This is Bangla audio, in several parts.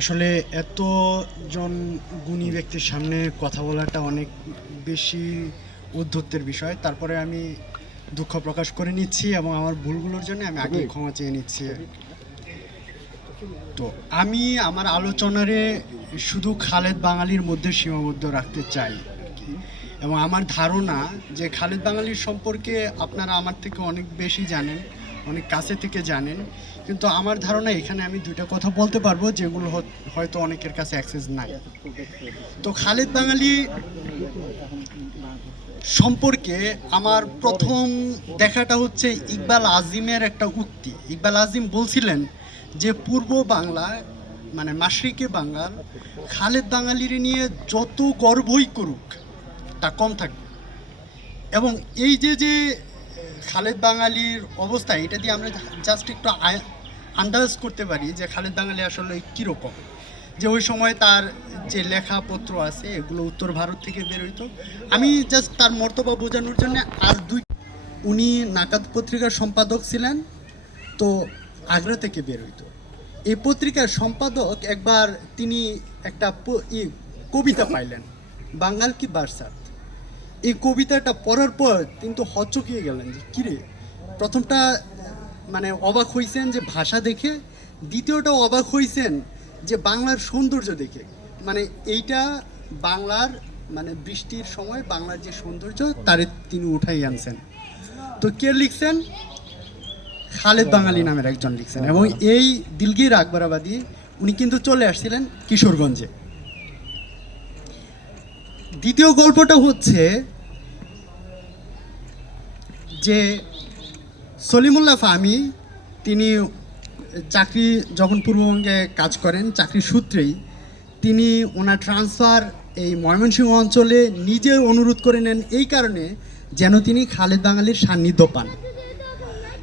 আসলে এতজন গুণী ব্যক্তির সামনে কথা বলাটা অনেক বেশি উদ্ধত্যের বিষয়। তারপরে আমি দুঃখ প্রকাশ করে নিচ্ছি এবং আমার ভুলগুলোর জন্য আমি আগেই ক্ষমা চেয়ে নিচ্ছি। তো আমি আমার আলোচনারে শুধু খালেদ বাঙালির মধ্যে সীমাবদ্ধ রাখতে চাই আর কি। এবং আমার ধারণা যে খালেদ বাঙালির সম্পর্কে আপনারা আমার থেকে অনেক বেশি জানেন, অনেক কাছে থেকে জানেন, কিন্তু আমার ধারণা এখানে আমি দুইটা কথা বলতে পারবো যেগুলো হয়তো অনেকের কাছে অ্যাক্সেস নাই। তো খালেদ বাঙালি সম্পর্কে আমার প্রথম দেখাটা হচ্ছে ইকবাল আজিমের একটা উক্তি। ইকবাল আজিম বলছিলেন যে পূর্ব বাংলা মানে মাশরিকি বাঙ্গাল খালেদ বাঙালির নিয়ে যত গর্বই করুক তা কম থাকবে। এবং এই যে খালেদ বাঙালির অবস্থা, এটা দিয়ে আমরা জাস্ট একটু আন্দাজ করতে পারি যে খালেদ বাঙালি আসলে কীরকম। যে ওই সময় তার যে লেখাপত্র আছে এগুলো উত্তর ভারত থেকে বের হইতো। আমি জাস্ট তার মর্তবা বোঝানোর জন্য আর উনি নাকাদ পত্রিকার সম্পাদক ছিলেন, তো আগ্রা থেকে বের হইতো। এই পত্রিকার সম্পাদক একবার তিনি একটা কবিতা পাইলেন, বাঙাল কি বারসাত। এই কবিতাটা পড়ার পর কিন্তু হচ্চকিয়ে গেলেন যে কিরে, প্রথমটা মানে অবাক হইছেন যে ভাষা দেখে, দ্বিতীয়টা অবাক হইছেন যে বাংলার সৌন্দর্য দেখে। মানে এইটা বাংলার মানে বৃষ্টির সময় বাংলার যে সৌন্দর্য তারে তিনি উঠাই আনছেন। তো কে লিখছেন? খালেদ বাঙালি নামের একজন লিখছেন। এবং এই দিলগির আকবরাবাদী উনি কিন্তু চলে আসছিলেন কিশোরগঞ্জে। দ্বিতীয় গল্পটা হচ্ছে যে সলিমুল্লাহ ফাহমি তিনি চাকরি যখন পূর্ববঙ্গে কাজ করেন, চাকরির সূত্রেই তিনি ওনার ট্রান্সফার এই ময়মনসিংহ অঞ্চলে নিজে অনুরোধ করে নেন, এই কারণে যেন তিনি খালেদ বাঙালির সান্নিধ্য পান।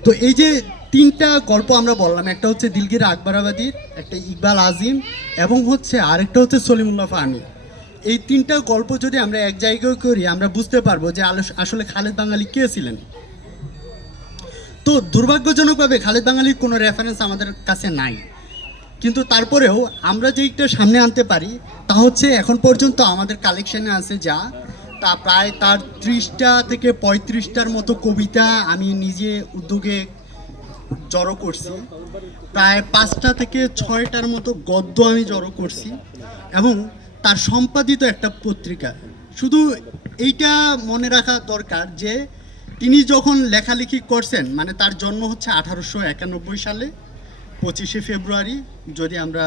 তো এই যে তিনটা গল্প আমরা বললাম, একটা হচ্ছে দিলগির আকবরাবাদীর, একটা ইকবাল আজিম এবং হচ্ছে আরেকটা হচ্ছে সলিমুল্লাহ ফাহমি। এই তিনটা গল্প যদি আমরা এক জায়গায় করি আমরা বুঝতে পারবো যে আসলে খালেদ বাঙালি কে ছিলেন। তো দুর্ভাগ্যজনকভাবে খালেদ বাঙালির কোনো রেফারেন্স আমাদের কাছে নাই, কিন্তু তারপরেও আমরা যেইটা সামনে আনতে পারি তা হচ্ছে এখন পর্যন্ত আমাদের কালেকশানে আছে যা তা প্রায় তার 30টা থেকে 35টার মতো কবিতা আমি নিজে উদ্যোগে জড়ো করছি, প্রায় 5টা থেকে 6টার মতো গদ্য আমি জড়ো করছি, এবং তার সম্পাদিত একটা পত্রিকা। শুধু এইটা মনে রাখা দরকার যে তিনি যখন লেখালেখি করছেন মানে তার জন্ম হচ্ছে 1891 সালে 25শে ফেব্রুয়ারি, যদি আমরা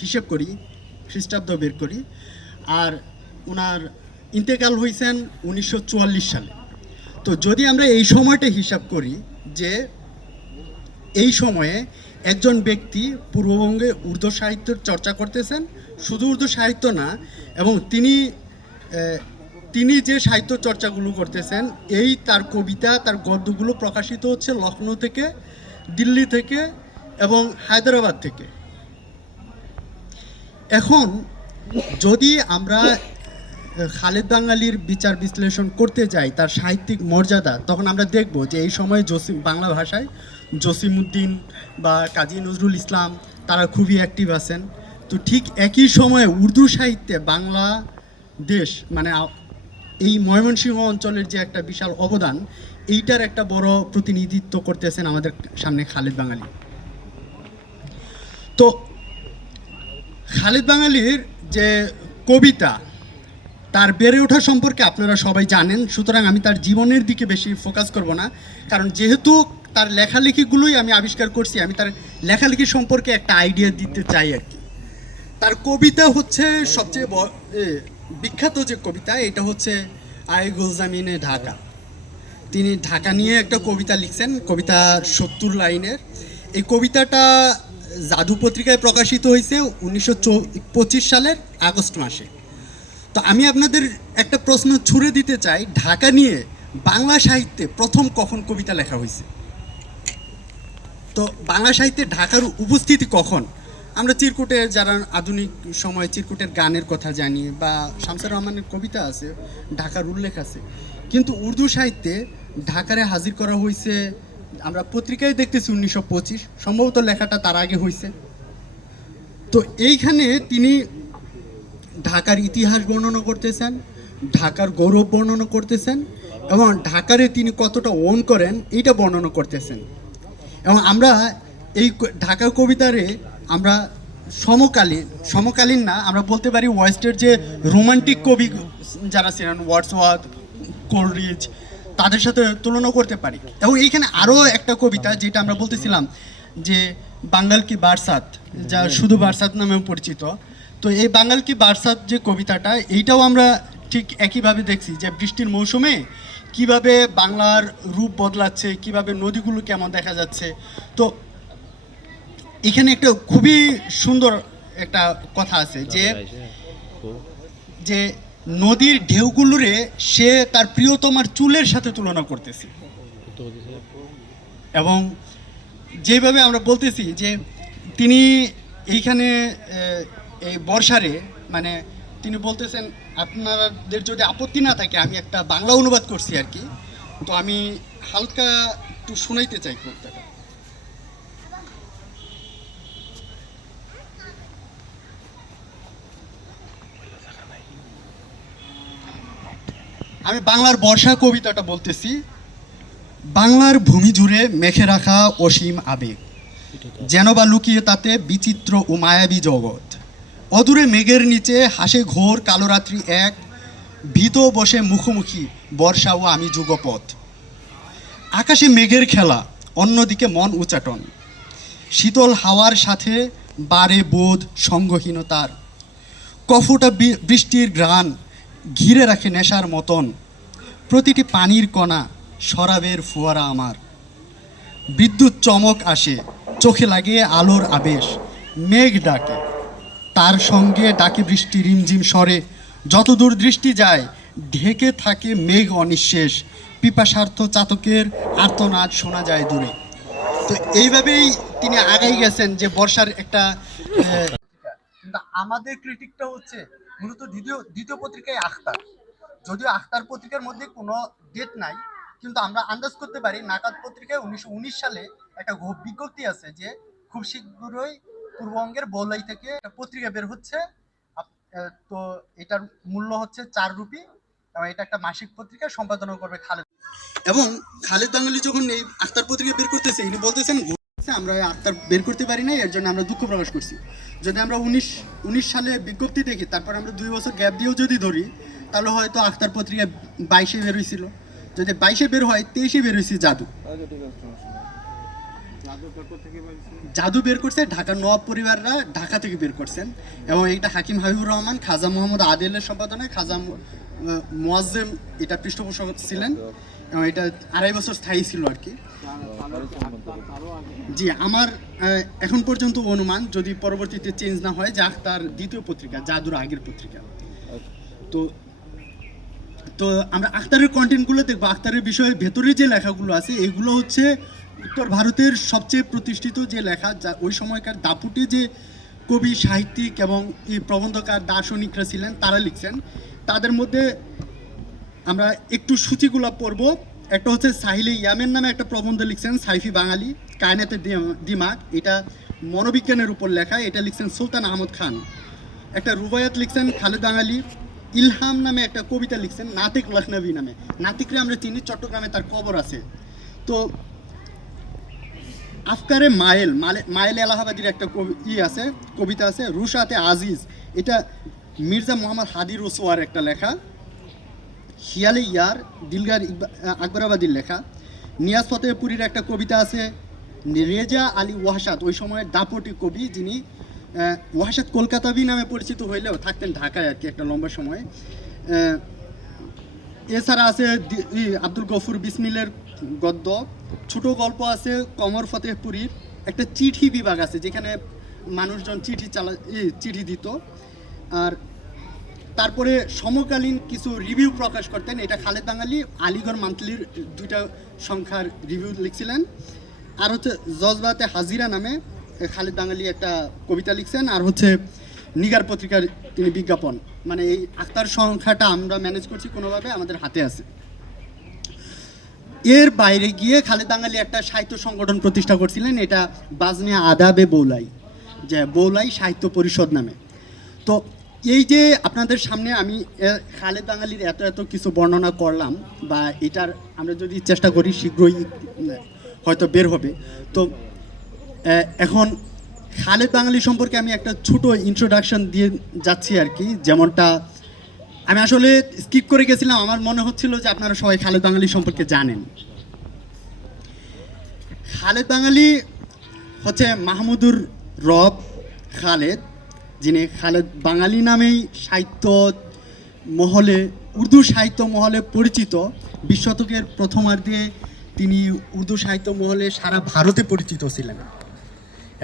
হিসেব করি খ্রিস্টাব্দ বের করি, আর ওনার ইন্তেকাল হয়েছেন 1944 সালে। তো যদি আমরা এই সময়টা হিসাব করি যে এই সময়ে একজন ব্যক্তি পূর্ববঙ্গে উর্দু সাহিত্যের চর্চা করতেছেন, শুধু উর্দু সাহিত্য না, এবং তিনি যে সাহিত্য চর্চাগুলো করতেছেন এই তার কবিতা তার গদ্যগুলো প্রকাশিত হচ্ছে লখনৌ থেকে, দিল্লি থেকে এবং হায়দ্রাবাদ থেকে। এখন যদি আমরা খালেদ বাঙালির বিচার বিশ্লেষণ করতে যাই তার সাহিত্যিক মর্যাদা, তখন আমরা দেখব যে এই সময় বাংলা ভাষায় জসিমউদ্দিন বা কাজী নজরুল ইসলাম তারা খুবই অ্যাক্টিভ আছেন। তো ঠিক একই সময়ে উর্দু সাহিত্যে বাংলাদেশ মানে এই ময়মনসিংহ অঞ্চলের যে একটা বিশাল অবদান, এইটার একটা বড় প্রতিনিধিত্ব করতেছেন আমাদের সামনে খালেদ বাঙালি। তো খালেদ বাঙালির যে কবিতা তার বেড়ে ওঠা সম্পর্কে আপনারা সবাই জানেন, সুতরাং আমি তার জীবনের দিকে বেশি ফোকাস করব না, কারণ যেহেতু তার লেখালেখিগুলোই আমি আবিষ্কার করছি, আমি তার লেখালেখি সম্পর্কে একটা আইডিয়া দিতে চাই আর কি। তার কবিতা হচ্ছে সবচেয়ে বিখ্যাত যে কবিতা, এটা হচ্ছে আয় গুলজামিনে ঢাকা। তিনি ঢাকা নিয়ে একটা কবিতা লিখছেন, কবিতা 70 লাইনের। এই কবিতাটা জাদু পত্রিকায় প্রকাশিত হয়েছে 1925 সালের আগস্ট মাসে। তো আমি আপনাদের একটা প্রশ্ন ছুড়ে দিতে চাই, ঢাকা নিয়ে বাংলা সাহিত্যে প্রথম কখন কবিতা লেখা হয়েছে? তো বাংলা সাহিত্যে ঢাকার উপস্থিতি কখন? আমরা চিরকুটে যারা আধুনিক সময়ে চিরকুটের গানের কথা জানি বা শামসুর রহমানের কবিতা আছে, ঢাকার উল্লেখ আছে, কিন্তু উর্দু সাহিত্যে ঢাকারে হাজির করা হয়েছে আমরা পত্রিকায় দেখতেছি 1925, সম্ভবত লেখাটা তার আগে হয়েছে। তো এইখানে তিনি ঢাকার ইতিহাস বর্ণনা করতেছেন, ঢাকার গৌরব বর্ণনা করতেছেন এবং ঢাকারে তিনি কতটা ওন করেন এইটা বর্ণনা করতেছেন। এবং আমরা এই ঢাকা কবিতারে আমরা সমকালীন না, আমরা বলতে পারি ওয়েস্টের যে রোমান্টিক কবি যারা ছিলেন, ওয়ার্ডসওয়ার্থ, কোলরিজ, তাদের সাথে তুলনা করতে পারি। এবং এইখানে আরও একটা কবিতা যেটা আমরা বলতেছিলাম যে বাঙ্গাল কি বারসাত, যা শুধু বারসাত নামেও পরিচিত। তো এই বাঙ্গাল কি বারসাত যে কবিতাটা, এইটাও আমরা ঠিক একইভাবে দেখছি যে বৃষ্টির মৌসুমে কিভাবে বাংলার রূপ বদলাচ্ছে, কিভাবে নদীগুলো কেমন দেখা যাচ্ছে। তো এখানে একটা খুবই সুন্দর একটা কথা আছে যে নদীর ঢেউগুলোরে সে তার প্রিয়তমার চুলের সাথে তুলনা করতেছে। এবং যেভাবে আমরা বলতেছি যে তিনি এইখানে এই বর্ষারে মানে তিনি বলতেছেন আপনাদের যদি আপত্তি না থাকে আমি একটা বাংলা অনুবাদ করছি আর কি। তো আমি হালকা একটু শোনাইতে চাই কবিতাটা। আমি বাংলার বর্ষা কবিতাটা বলতেছি। বাংলার ভূমি জুড়ে মেখে রাখা অসীম আবেগ, যেন বা লুকিয়ে তাতে বিচিত্র ও মায়াবী জগৎ। অদূরে মেঘের নিচে হাসে ঘোর কালোরাত্রি এক, ভীত বসে মুখোমুখি বর্ষা ও আমি যুগপথ। আকাশে মেঘের খেলা, অন্যদিকে মন উচাটন, শীতল হাওয়ার সাথে বারে বোধ সঙ্গহীনতার। কফোটা বৃষ্টির ঘ্রাণ ঘিরে রাখে নেশার মতন, প্রতিটি পানির কণা শরাবের ফোয়ারা আমার। বিদ্যুৎ চমক আসে, চোখে লাগে আলোর আবেশ, মেঘ ডাকে, তার সঙ্গে ডাকে বৃষ্টি রিমঝিম স্বরে। যতদূর দৃষ্টি যায় ঢেকে থাকে মেঘ অনিঃশেষ, পিপাসার্থ চাতকের আর্তনাদ শোনা যায় দূরে। তো এইভাবেই তিনি আগাই গেছেন যে বর্ষার একটা কিন্তু আমাদের ক্রিটিকটা হচ্ছে মূলত দ্বিতীয় পত্রিকায় আখতার। যদিও আখতার পত্রিকার মধ্যে কোনো ডেট নাই, কিন্তু আমরা আন্দাজ করতে পারি নাকাত পত্রিকায় 1919 সালে একটা বিজ্ঞপ্তি আছে যে খুব শীঘ্রই পূর্ববঙ্গের বলাই থেকে একটা পত্রিকা বের হচ্ছে। তো এটার মূল্য হচ্ছে 4 রুপি এবং এটা একটা মাসিক পত্রিকা, সম্পাদনা করবে খালেদ। এবং খালেদ বাঙালি যখন এই আখতার পত্রিকা বের করতেছে ইনি বলতেছেন আমরা আখতার বের করতে পারি না, এর জন্য আমরা দুঃখ প্রকাশ করছি। যদি আমরা 19 সালে বিজ্ঞপ্তি দেখি, তারপর আমরা 2 বছর গ্যাপ দিয়েও যদি ধরি, তাহলে হয়তো আখতার পত্রিকা 22-এ বের হয়েছিল। যদি 22-এ বের হয়, 23-এ বের হয়েছে জাদু বের করছে ঢাকার নবাব পরিবাররা, ঢাকা থেকে বের করছেন। এবং এটা হাকিম হাবিবুর রহমান, খাজা মোহাম্মদ আদেলের সম্পাদনায় খাজা মোয়াজ্জেম এটা পৃষ্ঠপোষক ছিলেন এবং এটা 2.5 বছর স্থায়ী ছিল আর কি। জি, আমার এখন পর্যন্ত অনুমান, যদি পরবর্তীতে চেঞ্জ না হয়, যে আখতার দ্বিতীয় পত্রিকা, জাদুর আগের পত্রিকা। তো তো আমরা আখতারের কন্টেন্টগুলো দেখবো। আখতারের বিষয়ে ভেতরে যে লেখাগুলো আছে এগুলো হচ্ছে উত্তর ভারতের সবচেয়ে প্রতিষ্ঠিত যে লেখা, যা ওই সময়কার দাপুটে যে কবি, সাহিত্যিক এবং এই প্রবন্ধকার, দার্শনিকরা ছিলেন তারা লিখছেন। তাদের মধ্যে আমরা একটু সূচিগুলো পড়ব। একটা হচ্ছে সাহিলে ইয়ামেন নামে একটা প্রবন্ধ লিখছেন সাইফি বাঙালি, কায়নাতে দিমাগ, এটা মনোবিজ্ঞানের উপর লেখা, এটা লিখছেন সুলতান আহমদ খান। একটা রুবায়াত লিখছেন খালেদ বাঙালি। ইলহাম নামে একটা কবিতা লিখছেন নাতিক লখনবী নামে। নাতিকরে আমরা চিনি, চট্টগ্রামে তার কবর আছে। তো আফকারে মায়েল এলাহাবাদীর একটা আছে, কবিতা আছে রুশাতে আজিজ, এটা মির্জা মোহাম্মদ হাদি রসোয়ার একটা লেখা। হিয়ালে ইয়ার দিলগার আকবরাবাদীর লেখা। নিয়াজ ফতেহপুরীর একটা কবিতা আছে রেজা আলী ওয়াহসাদ, ওই সময়ের দাপটি কবি, যিনি ওয়াহসাদ কলকাতাবি নামে পরিচিত হইলেও থাকতেন ঢাকায় আর কি একটা লম্বা সময়। এছাড়া আছে আব্দুল গফুর বিসমিলের গদ্য। ছোট গল্প আছে কমর ফতেহপুরীর। একটা চিঠি বিভাগ আছে যেখানে মানুষজন চিঠি দিত। আর তারপরে সমকালীন কিছু রিভিউ প্রকাশ করতেন, এটা খালেদ বাঙালি আলিগড় মান্থলির 2টা সংখ্যার রিভিউ লিখছিলেন। আর হচ্ছে জজবাতে হাজিরা নামে খালেদ বাঙালি একটা কবিতা লিখছেন। আর হচ্ছে নিগার পত্রিকার তিনি বিজ্ঞাপন, মানে এই আখতার সংখ্যাটা আমরা ম্যানেজ করছি কোনোভাবে, আমাদের হাতে আছে। এর বাইরে গিয়ে খালেদ বাঙালি একটা সাহিত্য সংগঠন প্রতিষ্ঠা করছিলেন, এটা বাজনে আদাবে বৌলাই। যে বৌলাই সাহিত্য পরিষদ নামে। তো এই যে আপনাদের সামনে আমি খালেদ বাঙালির এত এত কিছু বর্ণনা করলাম, বা এটার আমরা যদি চেষ্টা করি শীঘ্রই হয়তো বের হবে। তো এখন খালেদ বাঙালি সম্পর্কে আমি একটা ছোট ইন্ট্রোডাকশন দিয়ে যাচ্ছি আর কি, যেমনটা আমি আসলে স্কিপ করে গেছিলাম, আমার মনে হচ্ছিল যে আপনারা সবাই খালেদ বাঙালি সম্পর্কে জানেন। খালেদ বাঙালি হচ্ছে মাহমুদুর রব খালেদ, যিনি খালেদ বাঙালি নামেই সাহিত্য মহলে, উর্দু সাহিত্য মহলে পরিচিত। 20 শতকের প্রথমার্ধে তিনি উর্দু সাহিত্য মহলে সারা ভারতে পরিচিত ছিলেন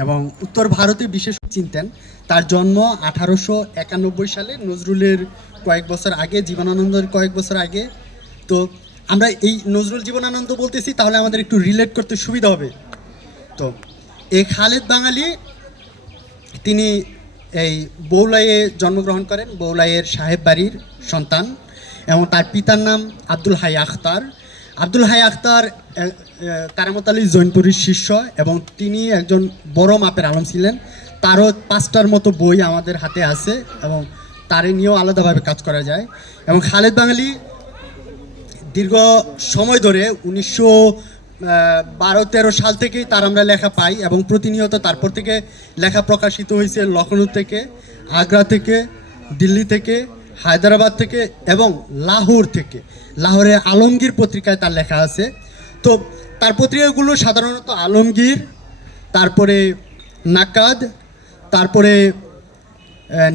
এবং উত্তর ভারতে বিশেষ চিনতেন। তার জন্ম 1891 সালে, নজরুলের কয়েক বছর আগে, জীবনানন্দের কয়েক বছর আগে। তো আমরা এই নজরুল জীবনানন্দ বলতেছি, তাহলে আমাদের একটু রিলেট করতে সুবিধা হবে। তো এই খালেদ বাঙালি তিনি এই বৌলাইয়ে জন্মগ্রহণ করেন, বৌলাইয়ের সাহেব বাড়ির সন্তান, এবং তার পিতার নাম আব্দুল হাই আখতার। আব্দুল হাই আখতার কারামত আলী জৈনপুরীর শিষ্য, এবং তিনি একজন বড় মাপের আলম ছিলেন। তারও 5টার মতো বই আমাদের হাতে আছে, এবং তারে নিয়েও আলাদাভাবে কাজ করা যায়। এবং খালেদ বাঙালি দীর্ঘ সময় ধরে 1912-13 সাল থেকেই তার আমরা লেখা পাই, এবং প্রতিনিয়ত তারপর থেকে লেখা প্রকাশিত হয়েছে লখনৌ থেকে, আগ্রা থেকে, দিল্লি থেকে, হায়দ্রাবাদ থেকে এবং লাহোর থেকে। লাহোরের আলমগীর পত্রিকায় তার লেখা আছে। তো তার পত্রিকাগুলো সাধারণত আলমগীর, তারপরে নাকাদ, তারপরে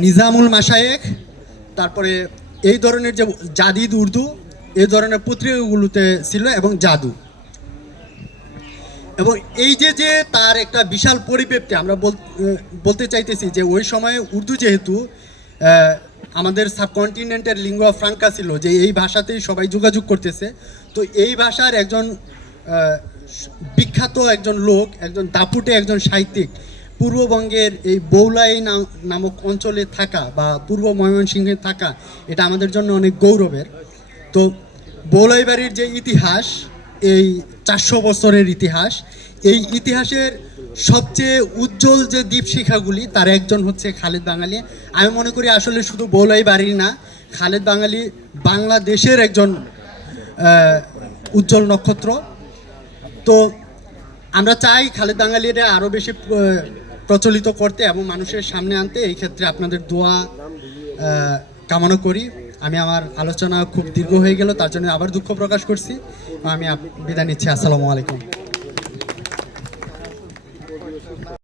নিজামুল মাশায়েখ, তারপরে এই ধরনের যে জাদিদ উর্দু, এই ধরনের পত্রিকাগুলোতে ছিল, এবং জাদু। এবং এই যে যে তার একটা বিশাল পরিব্যাপ্তি, আমরা বলতে চাইতেছি যে ওই সময়ে উর্দু যেহেতু আমাদের সাবকন্টিনেন্টের লিঙ্গুয়া ফ্রাঙ্কা ছিল, যে এই ভাষাতেই সবাই যোগাযোগ করতেছে। তো এই ভাষার একজন বিখ্যাত একজন লোক, একজন দাপুটে একজন সাহিত্যিক, পূর্ববঙ্গের এই বৌলাই নামক অঞ্চলে থাকা বা পূর্ব ময়মনসিংহে থাকা, এটা আমাদের জন্য অনেক গৌরবের। তো বৌলাই বাড়ির যে ইতিহাস, এই 400 বছরের ইতিহাস, এই ইতিহাসের সবচেয়ে উজ্জ্বল যে দীপশিখাগুলি, তার একজন হচ্ছে খালেদ বাঙালি। আমি মনে করি আসলে শুধু বৌলাই বাড়ির না, খালেদ বাঙালি বাংলাদেশের একজন উজ্জ্বল নক্ষত্র। তো আমরা চাই খালেদ বাঙালিরা আরও বেশি প্রচলিত করতে এবং মানুষের সামনে আনতে। এই ক্ষেত্রে আপনাদের দোয়া কামনা করি। আমি আমার আলোচনা খুব দীর্ঘ হয়ে গেল, তার জন্য আবার দুঃখ প্রকাশ করছি। আমি বিদায় নিচ্ছি। আসসালামু আলাইকুম।